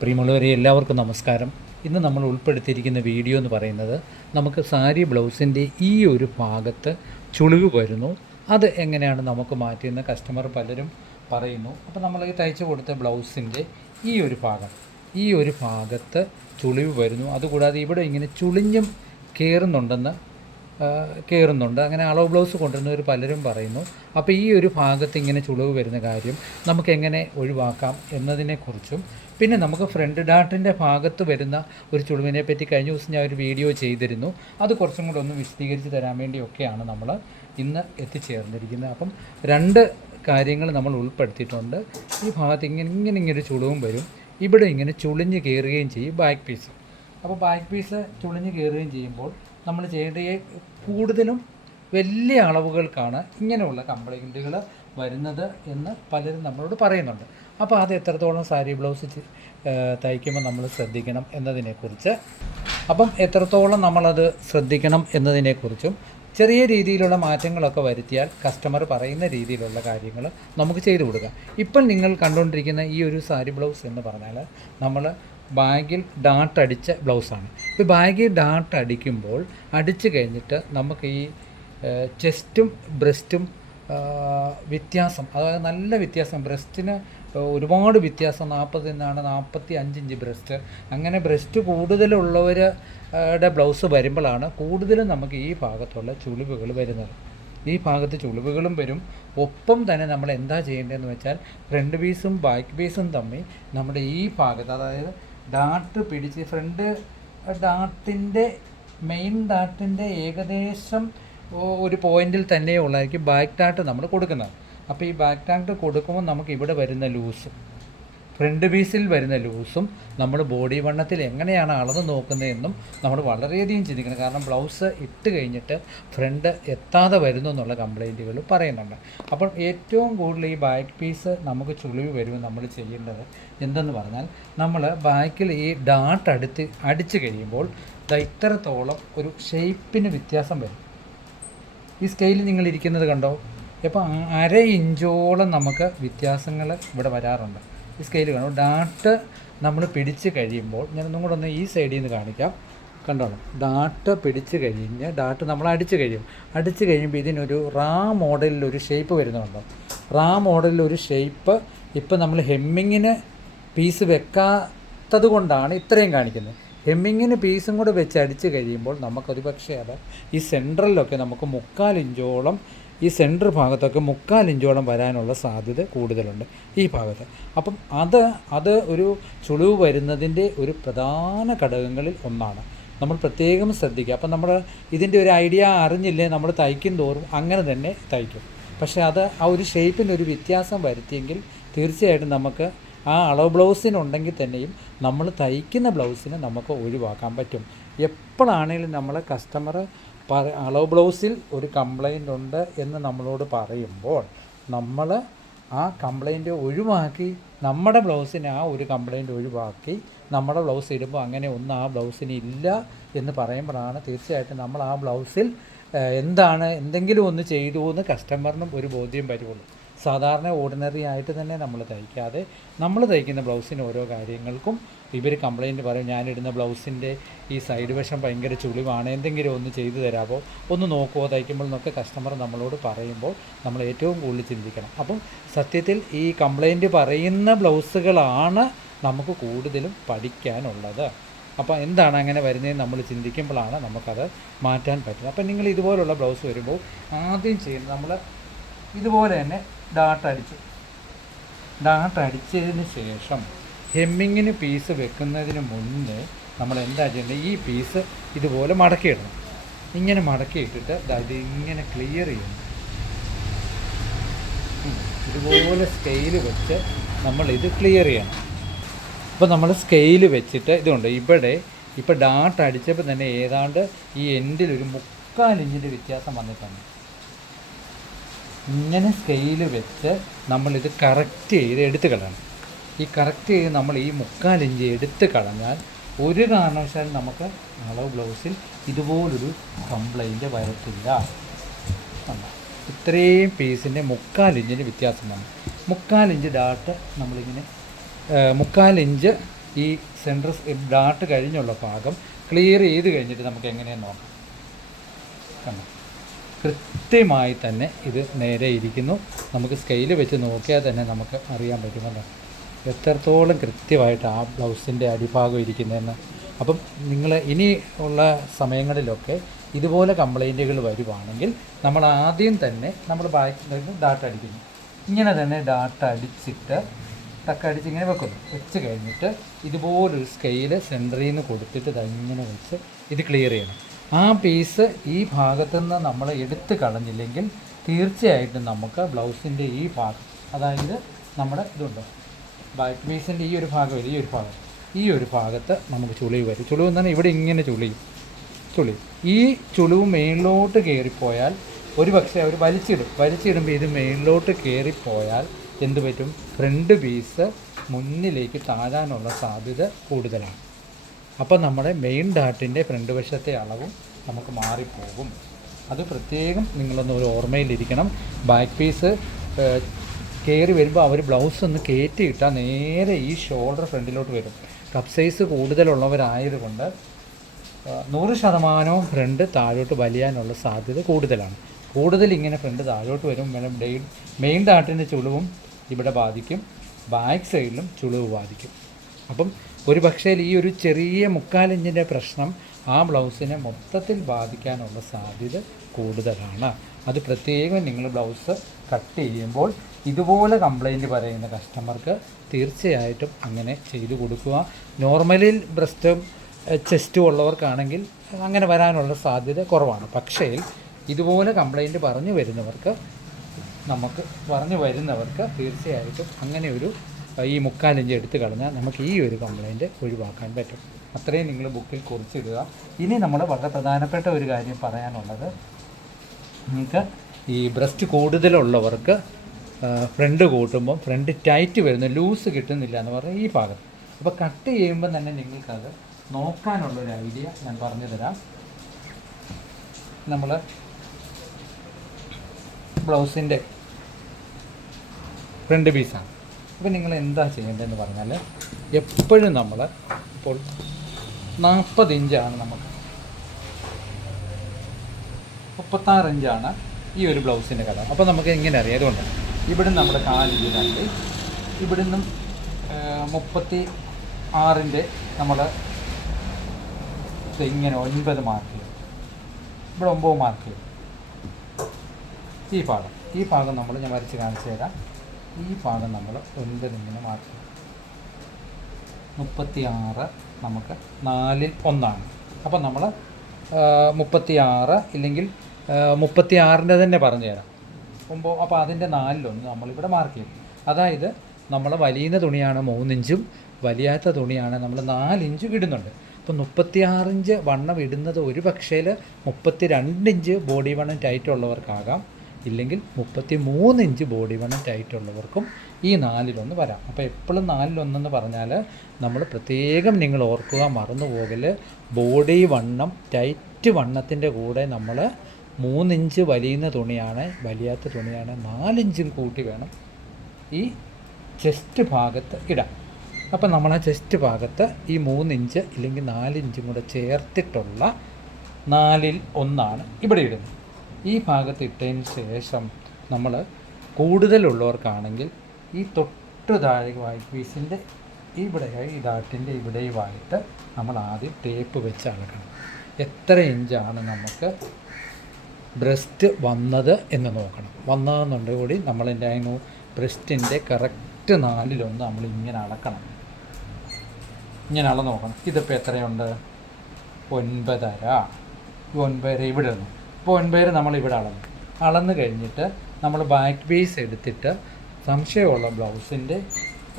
പ്രിയമുള്ളവരെ എല്ലാവർക്കും നമസ്കാരം. ഇന്ന് നമ്മൾ ഉൾപ്പെടുത്തിയിരിക്കുന്ന വീഡിയോ എന്ന് പറയുന്നത് നമുക്ക് സാരി ബ്ലൗസിൻ്റെ ഈ ഒരു ഭാഗത്ത് ചുളിവ് വരുന്നു, അത് എങ്ങനെയാണ് നമുക്ക് മാറ്റിയെന്ന് കസ്റ്റമർ പലരും പറയുന്നു. അപ്പോൾ നമ്മൾ ഈ തയ്ച്ചു കൊടുത്ത ബ്ലൗസിൻ്റെ ഈ ഒരു ഭാഗത്ത് ചുളിവ് വരുന്നു. അതുകൂടാതെ ഇവിടെ ഇങ്ങനെ ചുളിഞ്ഞും കയറുന്നുണ്ട്. അങ്ങനെ അളവ് ബ്ലൗസ് കൊണ്ടുവരുന്നവർ പലരും പറയുന്നു. അപ്പോൾ ഈ ഒരു ഭാഗത്ത് ഇങ്ങനെ ചുളിവ് വരുന്ന കാര്യം നമുക്ക് എങ്ങനെ ഒഴിവാക്കാം എന്നതിനെക്കുറിച്ചും, പിന്നെ നമുക്ക് ഫ്രണ്ട് ഡാർട്ടിൻ്റെ ഭാഗത്ത് വരുന്ന ഒരു ചുളിവിനെ പറ്റി കഴിഞ്ഞ ദിവസം ഞാൻ ഒരു വീഡിയോ ചെയ്തിരുന്നു. അത് കുറച്ചും കൂടെ ഒന്ന് വിശദീകരിച്ച് തരാൻ വേണ്ടിയൊക്കെയാണ് നമ്മൾ ഇന്ന് എത്തിച്ചേർന്നിരിക്കുന്നത്. അപ്പം രണ്ട് കാര്യങ്ങൾ നമ്മൾ ഉൾപ്പെടുത്തിയിട്ടുണ്ട്. ഈ ഭാഗത്ത് ഇങ്ങനെ ഒരു ചുളിവും വരും, ഇവിടെ ഇങ്ങനെ ചുളിഞ്ഞ് കയറുകയും ചെയ്യും ബാക്ക് പീസ്. അപ്പോൾ ബാക്ക് പീസ് ചുളിഞ്ഞ് കയറുകയും ചെയ്യുമ്പോൾ നമ്മൾ ചെയ്യേണ്ട കൂടുതലും വലിയ അളവുകൾക്കാണ് ഇങ്ങനെയുള്ള കംപ്ലൈൻറ്റുകൾ വരുന്നത് എന്ന് പലരും നമ്മളോട് പറയുന്നുണ്ട്. അപ്പോൾ അത് എത്രത്തോളം സാരി ബ്ലൗസ് തയ്ക്കുമ്പോൾ നമ്മൾ ശ്രദ്ധിക്കണം എന്നതിനെക്കുറിച്ച്, എത്രത്തോളം നമ്മളത് ശ്രദ്ധിക്കണം എന്നതിനെക്കുറിച്ചും, ചെറിയ രീതിയിലുള്ള മാറ്റങ്ങളൊക്കെ വരുത്തിയാൽ കസ്റ്റമർ പറയുന്ന രീതിയിലുള്ള കാര്യങ്ങൾ നമുക്ക് ചെയ്തു കൊടുക്കാം. ഇപ്പം നിങ്ങൾ കണ്ടുകൊണ്ടിരിക്കുന്ന ഈ ഒരു സാരി ബ്ലൗസ് എന്ന് പറഞ്ഞാൽ നമ്മൾ ബാഗിൽ ഡാർട്ട് അടിച്ച ബ്ലൗസാണ്. ഇപ്പോൾ ബാഗിൽ ഡാർട്ട് അടിക്കുമ്പോൾ അടിച്ചു കഴിഞ്ഞിട്ട് നമുക്ക് ഈ ചെസ്റ്റും ബ്രസ്റ്റും വ്യത്യാസം, അതായത് നല്ല വ്യത്യാസം, ബ്രസ്റ്റിന് ഒരുപാട് വ്യത്യാസം, 40 നിന്നാണ് 45 ഇഞ്ച് ബ്രസ്റ്റ്. അങ്ങനെ ബ്രസ്റ്റ് കൂടുതലുള്ളവരുടെ ബ്ലൗസ് വരുമ്പോഴാണ് കൂടുതലും നമുക്ക് ഈ ഭാഗത്തുള്ള ചുളിവുകൾ വരുന്നത്. ഈ ഭാഗത്ത് ചുളിവുകളും വരും. ഒപ്പം തന്നെ നമ്മൾ എന്താ ചെയ്യേണ്ടതെന്ന് വെച്ചാൽ ഫ്രണ്ട് പീസും ബാക്ക് പീസും തമ്മിൽ നമ്മുടെ ഈ ഭാഗത്ത്, അതായത് ഡാർട്ട് പിടിച്ച് ഫ്രണ്ട് ഡാർട്ടിൻ്റെ മെയിൻ ഡാർട്ടിൻ്റെ ഏകദേശം ഒരു പോയിന്റിൽ തന്നെ ഉള്ളതായിരിക്കും ബാക്ക് ഡാർട്ട് നമ്മൾ കൊടുക്കുന്നത്. അപ്പോൾ ഈ ബാക്ക് ഡാർട്ട് കൊടുക്കുമ്പോൾ നമുക്ക് ഇവിടെ വരുന്ന ലൂസും ഫ്രണ്ട് പീസിൽ വരുന്ന ലൂസും നമ്മൾ ബോഡി വണ്ണത്തിൽ എങ്ങനെയാണ് അളന്ന് നോക്കുന്നതെന്നും നമ്മൾ വളരെയധികം ചിന്തിക്കണം. കാരണം ബ്ലൗസ് ഇട്ട് കഴിഞ്ഞിട്ട് ഫ്രണ്ട് എത്താതെ വരുന്നു എന്നുള്ള കംപ്ലൈൻറ്റുകൾ പറയുന്നുണ്ട്. അപ്പോൾ ഏറ്റവും കൂടുതൽ ഈ ബാക്ക് പീസ് നമുക്ക് ചുളിവ് വരുമ്പോൾ നമ്മൾ ചെയ്യേണ്ടത് എന്തെന്ന് പറഞ്ഞാൽ, നമ്മൾ ബാക്കിൽ ഈ ഡാർട്ട് അടിച്ച് കഴിയുമ്പോൾ ഇത്രത്തോളം ഒരു ഷേപ്പിന് വ്യത്യാസം വരും. ഈ സ്കെയിൽ നിങ്ങൾ ഇരിക്കുന്നത് കണ്ടോ? അപ്പോൾ 1/2 ഇഞ്ചോളം നമുക്ക് വ്യത്യാസങ്ങൾ ഇവിടെ വരാറുണ്ട്. ഈ സ്കെയിൽ കാണും. ഡാർട്ട് നമ്മൾ പിടിച്ച് കഴിയുമ്പോൾ, ഞാൻ ഒന്നും കൂടെ ഒന്ന് ഈ സൈഡിൽ നിന്ന് കാണിക്കാം, കണ്ടോളാം. ഡാർട്ട് പിടിച്ച് കഴിഞ്ഞ് ഡാർട്ട് നമ്മൾ അടിച്ച് കഴിയുമ്പോൾ ഇതിനൊരു റാ മോഡലിലൊരു ഷേപ്പ് വരുന്നുണ്ടോ? റാ മോഡലിലൊരു ഷേപ്പ് ഇപ്പം നമ്മൾ ഹെമ്മിങ്ങിന് പീസ് വെക്കാത്തത് കൊണ്ടാണ് ഇത്രയും കാണിക്കുന്നത്. ഹെമ്മിങ്ങിന് പീസും കൂടെ വെച്ച് അടിച്ച് കഴിയുമ്പോൾ നമുക്കൊരു പക്ഷേ അത് ഈ സെൻട്രലിലൊക്കെ നമുക്ക് 3/4 ഇഞ്ചോളം, ഈ സെൻറ്റർ ഭാഗത്തൊക്കെ 3/4 ഇഞ്ചോളം വരാനുള്ള സാധ്യത കൂടുതലുണ്ട് ഈ ഭാഗത്ത്. അപ്പം അത് ഒരു ചുളിവ് വരുന്നതിൻ്റെ ഒരു പ്രധാന ഘടകങ്ങളിൽ ഒന്നാണ്. നമ്മൾ പ്രത്യേകം ശ്രദ്ധിക്കുക. അപ്പം നമ്മൾ ഇതിൻ്റെ ഒരു ഐഡിയ അറിഞ്ഞില്ലേ, നമ്മൾ തയ്ക്കും തോറും അങ്ങനെ തന്നെ തയ്ക്കും. പക്ഷേ അത് ആ ഒരു ഷേപ്പിന് ഒരു വ്യത്യാസം വരുത്തിയെങ്കിൽ തീർച്ചയായിട്ടും നമുക്ക് ആ അളവ് ബ്ലൗസിനുണ്ടെങ്കിൽ തന്നെയും നമ്മൾ തയ്ക്കുന്ന ബ്ലൗസിന് നമുക്ക് ഒഴിവാക്കാൻ പറ്റും. എപ്പോഴാണെങ്കിലും നമ്മളെ കസ്റ്റമർ അളവ് ബ്ലൗസിൽ ഒരു കംപ്ലൈൻ്റ് ഉണ്ട് എന്ന് നമ്മളോട് പറയുമ്പോൾ നമ്മൾ ആ കംപ്ലൈൻറ്റ് ഒഴിവാക്കി, നമ്മുടെ ബ്ലൗസിന് ആ ഒരു കംപ്ലൈൻറ്റ് ഒഴിവാക്കി നമ്മുടെ ബ്ലൗസ് ഇടുമ്പോൾ അങ്ങനെ ഒന്നും ആ ബ്ലൗസിന് ഇല്ല എന്ന് പറയുമ്പോഴാണ് തീർച്ചയായിട്ടും നമ്മൾ ആ ബ്ലൗസിൽ എന്തെങ്കിലും ഒന്ന് ചെയ്തു എന്ന് കസ്റ്റമറിനും ഒരു ബോധ്യം വരുള്ളൂ. സാധാരണ ഓർഡിനറി ആയിട്ട് തന്നെ നമ്മൾ തയ്ക്കാതെ, നമ്മൾ തയ്ക്കുന്ന ബ്ലൗസിന് ഓരോ കാര്യങ്ങൾക്കും ഇവർ കംപ്ലൈൻറ്റ് പറയും, ഞാനിടുന്ന ബ്ലൗസിൻ്റെ ഈ സൈഡ് വശം ഭയങ്കര ചുളിവാണ്, എന്തെങ്കിലും ഒന്ന് ചെയ്തു തരാമോ, ഒന്ന് നോക്കുമോ തയ്ക്കുമ്പോൾ എന്നൊക്കെ കസ്റ്റമർ നമ്മളോട് പറയുമ്പോൾ നമ്മൾ ഏറ്റവും കൂടുതൽ ചിന്തിക്കണം. അപ്പം സത്യത്തിൽ ഈ കംപ്ലൈൻറ്റ് പറയുന്ന ബ്ലൗസുകളാണ് നമുക്ക് കൂടുതലും പഠിക്കാനുള്ളത്. അപ്പോൾ എന്താണ് അങ്ങനെ വരുന്നതെന്ന് നമ്മൾ ചിന്തിക്കുമ്പോഴാണ് നമുക്കത് മാറ്റാൻ പറ്റുന്നത്. അപ്പം നിങ്ങൾ ഇതുപോലുള്ള ബ്ലൗസ് വരുമ്പോൾ ആദ്യം ചെയ്യുന്നത്, നമ്മൾ ഇതുപോലെ തന്നെ ഡാർട്ട് അടിച്ചതിന് ശേഷം ഹെമ്മിങ്ങിന് പീസ് വെക്കുന്നതിന് മുന്നേ നമ്മൾ എന്താ ചെയ്യേണ്ടത്, ഈ പീസ് ഇതുപോലെ മടക്കിയിടണം. ഇങ്ങനെ മടക്കിയിട്ടിട്ട് ഇങ്ങനെ ക്ലിയർ ചെയ്യണം. ഇതുപോലെ സ്കെയിൽ വെച്ച് നമ്മളിത് ക്ലിയർ ചെയ്യണം. അപ്പോൾ നമ്മൾ സ്കെയിൽ വെച്ചിട്ട് ഇതുണ്ട്, ഇപ്പോൾ ഡാർട്ട് അടിച്ചപ്പോൾ തന്നെ ഏതാണ്ട് ഈ എൻഡിലൊരു 3/4 ഇഞ്ചിൻ്റെ വ്യത്യാസം വന്നിട്ടുണ്ട്. ഇങ്ങനെ സ്കെയിൽ വെച്ച് നമ്മളിത് കറക്റ്റ് ചെയ്ത് എടുത്ത് കളയണം. ഈ കറക്റ്റ് ചെയ്ത് നമ്മൾ ഈ 3/4 ഇഞ്ച് എടുത്ത് കളഞ്ഞാൽ ഒരു കാരണവശാലും നമുക്ക് അളവ് ബ്ലൗസിൽ ഇതുപോലൊരു കംപ്ലൈൻറ്റ് വരത്തില്ല. ഇത്രയും പീസിൻ്റെ 3/4 ഇഞ്ചിന് വ്യത്യാസം വന്നു. 3/4 ഇഞ്ച് ഡാർട്ട് നമ്മളിങ്ങനെ 3/4 ഇഞ്ച് ഈ സെൻറ്റർ ഡാട്ട് കഴിഞ്ഞുള്ള ഭാഗം ക്ലിയർ ചെയ്ത് കഴിഞ്ഞിട്ട് നമുക്ക് എങ്ങനെയെന്ന് നോക്കാം. കണ്ടോ, കൃത്യമായി തന്നെ ഇത് നേരെ ഇരിക്കുന്നു. നമുക്ക് സ്കെയിൽ വെച്ച് നോക്കിയാൽ തന്നെ നമുക്ക് അറിയാൻ പറ്റുമല്ലോ എത്രത്തോളം കൃത്യമായിട്ട് ആ ബ്ലൗസിൻ്റെ അടിഭാഗം ഇരിക്കുന്നതെന്ന്. അപ്പം നിങ്ങൾ ഇനി ഉള്ള സമയങ്ങളിലൊക്കെ ഇതുപോലെ കംപ്ലൈൻറ്റുകൾ വരുവാണെങ്കിൽ നമ്മൾ ആദ്യം തന്നെ നമ്മൾ ബാക്കിൽ ഡാട്ട് അടിക്കുന്നു. ഇങ്ങനെ തന്നെ ഡാട്ട് അടിച്ചിട്ട് ടക്കടിച്ച് ഇങ്ങനെ വെച്ച് കഴിഞ്ഞിട്ട് ഇതുപോലൊരു സ്കെയില് സെൻറ്ററിൽ നിന്ന് കൊടുത്തിട്ട് ഇങ്ങനെ വെച്ച് ഇത് ക്ലിയർ ചെയ്യണം. ആ പീസ് ഈ ഭാഗത്തുനിന്ന് നമ്മൾ എടുത്ത് കളഞ്ഞില്ലെങ്കിൽ തീർച്ചയായിട്ടും നമുക്ക് ബ്ലൗസിൻ്റെ ഈ ഭാഗം, അതായത് നമ്മുടെ ഇതുണ്ടോ ബാക്ക് പീസിൻ്റെ ഈ ഒരു ഭാഗം വരും, ഈ ഒരു ഭാഗത്ത് നമുക്ക് ചുളിവ് വരും. ചുളിവ് എന്ന് പറഞ്ഞാൽ ഇവിടെ ഇങ്ങനെ ചുളിയും. ഈ ചുളിവ് മേളിലോട്ട് കയറിപ്പോയാൽ ഒരു പക്ഷേ അവർ വലിച്ചിടുമ്പോൾ ഇത് മേളിലോട്ട് കയറിപ്പോയാൽ എന്ത് പറ്റും, ഫ്രണ്ട് പീസ് മുന്നിലേക്ക് താഴാനുള്ള സാധ്യത കൂടുതലാണ്. അപ്പോൾ നമ്മുടെ മെയിൻ ഡാട്ടിൻ്റെ ഫ്രണ്ട് വശത്തെ അളവും നമുക്ക് മാറിപ്പോകും. അത് പ്രത്യേകം നിങ്ങളൊന്ന് ഒരു ഓർമ്മയിലിരിക്കണം. ബാക്ക് പീസ് കയറി വരുമ്പോൾ അവർ ബ്ലൗസ് ഒന്ന് കയറ്റിയിട്ടാൽ നേരെ ഈ ഷോൾഡർ ഫ്രണ്ടിലോട്ട് വരും. കപ്പ് സൈസ് കൂടുതലുള്ളവരായതുകൊണ്ട് 100% ഫ്രണ്ട് താഴോട്ട് വലിയാനുള്ള സാധ്യത കൂടുതലാണ്. കൂടുതൽ ഇങ്ങനെ ഫ്രണ്ട് താഴോട്ട് വരും. മെയിൻ ഡാട്ടിൻ്റെ ചുളിവും ഇവിടെ ബാധിക്കും, ബാക്ക് സൈഡിലും ചുളിവ് ബാധിക്കും. അപ്പം ഒരു പക്ഷേ ഈ ഒരു ചെറിയ 3/4 ഇഞ്ചിൻ്റെ പ്രശ്നം ആ ബ്ലൗസിനെ മൊത്തത്തിൽ ബാധിക്കാനുള്ള സാധ്യത കൂടുതലാണ്. അത് പ്രത്യേകം നിങ്ങൾ ബ്ലൗസ് കട്ട് ചെയ്യുമ്പോൾ ഇതുപോലെ കംപ്ലൈൻറ്റ് പറയുന്ന കസ്റ്റമർക്ക് തീർച്ചയായിട്ടും അങ്ങനെ ചെയ്തു കൊടുക്കുക. നോർമലിൽ ബ്രസ്റ്റും ചെസ്റ്റും ഉള്ളവർക്കാണെങ്കിൽ അങ്ങനെ വരാനുള്ള സാധ്യത കുറവാണ്. പക്ഷേ ഇതുപോലെ കംപ്ലൈൻറ്റ് പറഞ്ഞു വരുന്നവർക്ക് തീർച്ചയായിട്ടും അങ്ങനെ ഒരു ഈ 3/4 ഇഞ്ച് എടുത്ത് കളഞ്ഞാൽ നമുക്ക് ഈ ഒരു കംപ്ലൈൻറ്റ് ഒഴിവാക്കാൻ പറ്റും. അത്രയും നിങ്ങൾ ബുക്കിൽ കുറിച്ചിടുക. ഇനി നമ്മൾ വളരെ പ്രധാനപ്പെട്ട ഒരു കാര്യം പറയാനുള്ളത്, നിങ്ങൾക്ക് ഈ ബ്രസ്റ്റ് കൂടുതലുള്ളവർക്ക് ഫ്രണ്ട് കൂട്ടുമ്പോൾ ഫ്രണ്ട് ടൈറ്റ് വരുന്നു, ലൂസ് കിട്ടുന്നില്ല എന്ന് പറഞ്ഞാൽ ഈ ഭാഗത്ത്. അപ്പോൾ കട്ട് ചെയ്യുമ്പോൾ തന്നെ നിങ്ങൾക്കത് നോക്കാനുള്ളൊരു ഐഡിയ ഞാൻ പറഞ്ഞു തരാം. നമ്മൾ ബ്ലൗസിൻ്റെ ഫ്രണ്ട് പീസാണ്. അപ്പോൾ നിങ്ങൾ എന്താ ചെയ്യേണ്ടതെന്ന് പറഞ്ഞാൽ, എപ്പോഴും നമ്മൾ ഇപ്പോൾ 40 ഇഞ്ചാണ് നമുക്ക്, 36 ഇഞ്ചാണ് ഈ ഒരു ബ്ലൗസിൻ്റെ കളർ. അപ്പോൾ നമുക്ക് എങ്ങനെ അറിയാം? അതുകൊണ്ട് ഇവിടെ നമ്മുടെ കാലിഞ്ചിലാണ്ട് ഇവിടെ നിന്നും 36-ൻ്റെ നമ്മൾ ഇങ്ങനെ 9 മാർക്ക് ചെയ്യും, ഇവിടെ 9 മാർക്ക് ചെയ്യും. ഈ ഭാഗം നമ്മൾ ഞാൻ വരച്ച് കാണിച്ചു തരാം. ഈ ഭാഗം നമ്മൾ 9 ഇങ്ങനെ മാർക്ക് ചെയ്യും. 36 നമുക്ക് 4-ൽ 1 അപ്പം നമ്മൾ 36 ഇല്ലെങ്കിൽ 36-ൻ്റെ തന്നെ പറഞ്ഞു തരാം 9. അപ്പോൾ അതിൻ്റെ 4-ൽ 1 നമ്മളിവിടെ മാർക്ക് ചെയ്യും. അതായത് നമ്മൾ വലിയുന്ന തുണിയാണ് 3 ഇഞ്ചും വലിയാത്ത തുണിയാണ് നമ്മൾ 4 ഇഞ്ചും ഇടുന്നുണ്ട്. അപ്പോൾ 36 ഇഞ്ച് വണ്ണം ഇടുന്നത് ഒരു പക്ഷേ 32 ഇഞ്ച് ബോഡി വണ്ണം ടൈറ്റ് ഉള്ളവർക്കാകാം, ഇല്ലെങ്കിൽ 33 ഇഞ്ച് ബോഡി വണ്ണം ടൈറ്റ് ഉള്ളവർക്കും ഈ 4-ൽ 1 വരാം. അപ്പോൾ എപ്പോഴും 4-ൽ 1 എന്ന് പറഞ്ഞാൽ നമ്മൾ പ്രത്യേകം നിങ്ങൾ ഓർക്കുക, മറന്നു പോകൽ, ബോഡി വണ്ണം ടൈറ്റ് വണ്ണത്തിൻ്റെ കൂടെ നമ്മൾ 3 ഇഞ്ച് വലിയുന്ന തുണിയാണ്, വലിയാത്ത തുണിയാണ് 4 ഇഞ്ചും കൂട്ടി വേണം ഈ ചെസ്റ്റ് ഭാഗത്ത് ഇടാം. അപ്പം നമ്മൾ ആ ചെസ്റ്റ് ഭാഗത്ത് ഈ 3 ഇഞ്ച് ഇല്ലെങ്കിൽ 4 ഇഞ്ചും കൂടെ ചേർത്തിട്ടുള്ള 4-ൽ 1 ഇവിടെ ഇടുന്നത്. ഈ ഭാഗത്ത് ഇട്ടതിന് ശേഷം നമ്മൾ കൂടുതലുള്ളവർക്കാണെങ്കിൽ ഈ തൊട്ട് താഴെ വൈറ്റ് പീസിൻ്റെ ഇവിടെയായി ഈ ഡാട്ടിൻ്റെ ഇവിടെയുമായിട്ട് നമ്മൾ ആദ്യം ടേപ്പ് വെച്ച് അളക്കണം. എത്ര ഇഞ്ചാണ് നമുക്ക് ബ്രസ്റ്റ് വന്നത് എന്ന് നോക്കണം. വന്നതെന്നുണ്ടെങ്കിൽ കൂടി നമ്മളതിൻ്റെ അതിന് ബ്രസ്റ്റിൻ്റെ കറക്റ്റ് 4-ൽ 1 നമ്മൾ ഇങ്ങനെ അളക്കണം. ഇങ്ങനെ അളന്ന് നോക്കണം. ഇതിപ്പോൾ എത്രയുണ്ട്? 9.5. 9 ഇവിടെ ഇടണം. ഇപ്പോൾ 9 നമ്മളിവിടെ അളന്ന് കഴിഞ്ഞിട്ട് നമ്മൾ ബാക്ക് പീസ് എടുത്തിട്ട് സംശയമുള്ള ബ്ലൗസിൻ്റെ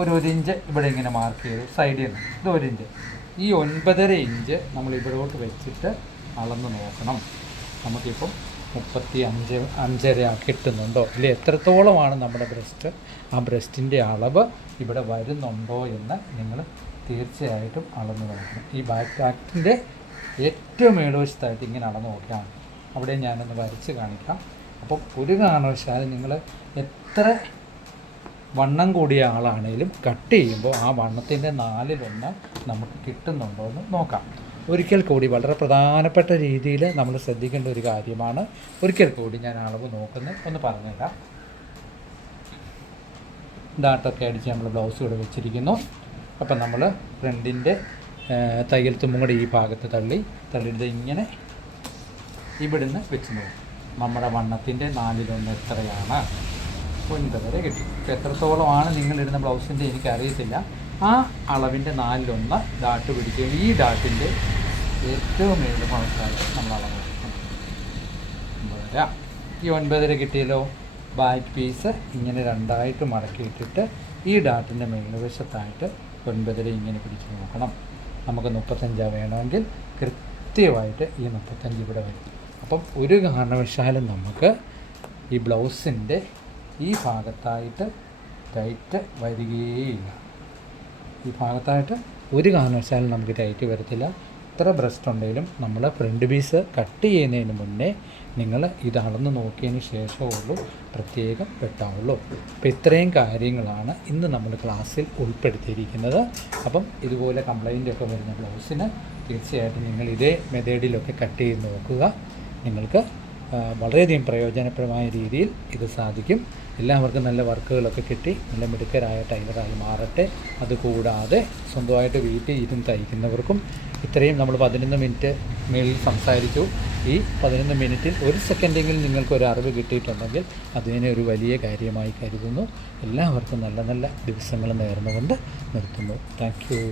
ഒരു ഇഞ്ച് ഇവിടെ ഇങ്ങനെ മാർക്ക് ചെയ്തു സൈഡിൽ നിന്ന്. ഇത് 1 ഇഞ്ച്. ഈ 9.5 ഇഞ്ച് നമ്മൾ ഇവിടോട്ട് വെച്ചിട്ട് അളന്ന് നോക്കണം. നമുക്കിപ്പം 35.5 കിട്ടുന്നുണ്ടോ ഇല്ലേ, എത്രത്തോളമാണ് നമ്മുടെ ബ്രസ്റ്റ്, ആ ബ്രസ്റ്റിൻ്റെ അളവ് ഇവിടെ വരുന്നുണ്ടോ എന്ന് നിങ്ങൾ തീർച്ചയായിട്ടും അളന്ന് നോക്കണം. ഈ ബാക്കിൻ്റെ ഏറ്റവും മേളുവശത്തായിട്ട് ഇങ്ങനെ അളന്ന് നോക്കിയാൽ മതി. അവിടെ ഞാനൊന്ന് വരച്ച് കാണിക്കാം. അപ്പം ഒരു കാരണവശാലും നിങ്ങൾ എത്ര വണ്ണം കൂടിയ ആളാണേലും കട്ട് ചെയ്യുമ്പോൾ ആ വണ്ണത്തിൻ്റെ 1/4 നമുക്ക് കിട്ടുന്നുണ്ടോ എന്ന് നോക്കാം. ഒരിക്കൽ കൂടി വളരെ പ്രധാനപ്പെട്ട രീതിയിൽ നമ്മൾ ശ്രദ്ധിക്കേണ്ട ഒരു കാര്യമാണ്. ഒരിക്കൽ കൂടി ഞാൻ അളവ് നോക്കുന്നത് ഒന്ന് പറഞ്ഞുതരാം. ഡാട്ടൊക്കെ അടിച്ച് നമ്മൾ ബ്ലൗസ് ഇവിടെ വെച്ചിരിക്കുന്നു. അപ്പം നമ്മൾ ഫ്രണ്ടിൻ്റെ തയ്യൽ തുമ്പും കൂടെ ഈ ഭാഗത്ത് തള്ളിയിട്ട് ഇങ്ങനെ ഇവിടുന്ന് വെച്ച് നോക്കും. നമ്മുടെ വണ്ണത്തിൻ്റെ 1/4 എത്രയാണ്? 9 വരെ കിട്ടി. ഇപ്പോൾ എത്രത്തോളമാണ് നിങ്ങളിടുന്ന ബ്ലൗസിൻ്റെ എനിക്കറിയത്തില്ല. ആ അളവിൻ്റെ 4/1 ഡാട്ട് പിടിക്കുക. ഈ ഡാട്ടിൻ്റെ ഏറ്റവും മേളിൽ ഭാഗത്താണ് നമ്മൾ അളവ് 9. ഈ 9 കിട്ടിയല്ലോ. ബാക്ക് പീസ് ഇങ്ങനെ 2ആയിട്ട് മടക്കിയിട്ടിട്ട് ഈ ഡാട്ടിൻ്റെ മേൽവശത്തായിട്ട് 9 ഇങ്ങനെ പിടിച്ച് നോക്കണം. നമുക്ക് 35 വേണമെങ്കിൽ കൃത്യമായിട്ട് ഈ 35 ഇവിടെ വരും. അപ്പം ഒരു കാരണവശാലും നമുക്ക് ഈ ബ്ലൗസിൻ്റെ ഈ ഭാഗത്തായിട്ട് ടൈറ്റ് വരികയില്ല. ഈ ഭാഗത്തായിട്ട് ഒരു കാരണവശാലും നമുക്ക് ടൈറ്റ് വരത്തില്ല. എത്ര ബ്രസ്റ്റ് ഉണ്ടെങ്കിലും നമ്മൾ ഫ്രണ്ട് പീസ് കട്ട് ചെയ്യുന്നതിന് മുന്നേ നിങ്ങൾ ഇത് അളന്ന് നോക്കിയതിന് ശേഷമുള്ളൂ പ്രത്യേകം വെട്ടാവുള്ളൂ. അപ്പോൾ ഇത്രയും കാര്യങ്ങളാണ് ഇന്ന് നമ്മൾ ക്ലാസ്സിൽ ഉൾപ്പെടുത്തിയിരിക്കുന്നത്. അപ്പം ഇതുപോലെ കംപ്ലൈൻ്റ് ഒക്കെ വരുന്ന ബ്ലൗസിന് തീർച്ചയായിട്ടും നിങ്ങൾ ഇതേ മെത്തേഡിലൊക്കെ കട്ട് ചെയ്ത് നോക്കുക. നിങ്ങൾക്ക് വളരെയധികം പ്രയോജനപ്രദമായ രീതിയിൽ ഇത് സാധിക്കും. എല്ലാവർക്കും നല്ല വർക്കുകളൊക്കെ കിട്ടി നല്ല മിടുക്കരായ ടൈലറായി മാറട്ടെ. അതുകൂടാതെ സ്വന്തമായിട്ട് വീട്ടിൽ ഇരുന്ന് തയ്ക്കുന്നവർക്കും ഇത്രയും നമ്മൾ 11 മിനിറ്റ് മേളിൽ സംസാരിച്ചു. ഈ 11 മിനിറ്റിൽ 1 സെക്കൻഡെങ്കിലും നിങ്ങൾക്കൊരു അറിവ് കിട്ടിയിട്ടുണ്ടെങ്കിൽ അതിനെ ഒരു വലിയ കാര്യമായി കരുതുന്നു. എല്ലാവർക്കും നല്ല നല്ല ദിവസങ്ങൾ നേർന്നുകൊണ്ട് നിർത്തുന്നു. Thank you.